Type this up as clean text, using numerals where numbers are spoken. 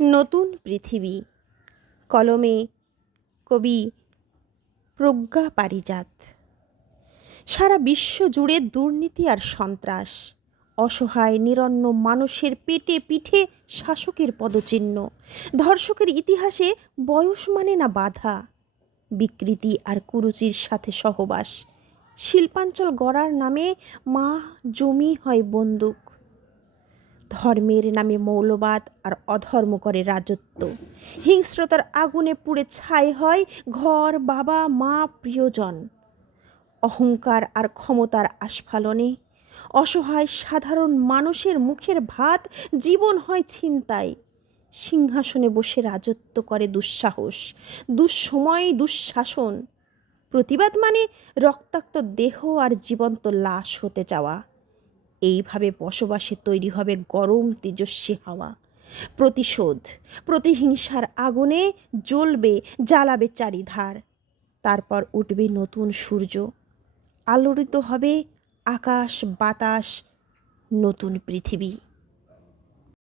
নতুন পৃথিবী, কলমে কবি প্রজ্ঞা পারিজাত। সারা বিশ্ব জুড়ে দুর্নীতি আর সন্ত্রাস, অসহায় নিরন্ন মানুষের পেটে পিঠে শাসকের পদচিহ্ন, ধর্ষকের ইতিহাসে বয়স মানে না বাধা, বিকৃতি আর কুরুচির সাথে সহবাস, শিল্পাঞ্চল গড়ার নামে মা জমি হয় বন্দুক, ধর্মের নামে মৌলবাদ আর অধর্ম করে রাজত্ব, হিংস্রতার আগুনে পুড়ে ছাই হয় ঘর, বাবা মা প্রিয়জন, অহংকার আর ক্ষমতার আস্ফালনে অসহায় সাধারণ মানুষের মুখের ভাত জীবন হয় ছিনতাই, সিংহাসনে বসে রাজত্ব করে দুঃসাহস, দুঃসময় দুঃশাসন, প্রতিবাদ মানে রক্তাক্ত দেহ আর জীবন্ত লাশ হতে যাওয়া। এইভাবে বসবাসে তৈরি হবে গরম তেজস্বী হাওয়া, প্রতিশোধ প্রতিহিংসার আগুনে জ্বলবে, জ্বালাবে চারিধার। তারপর উঠবে নতুন সূর্য, আলোড়িত হবে আকাশ বাতাস, নতুন পৃথিবী।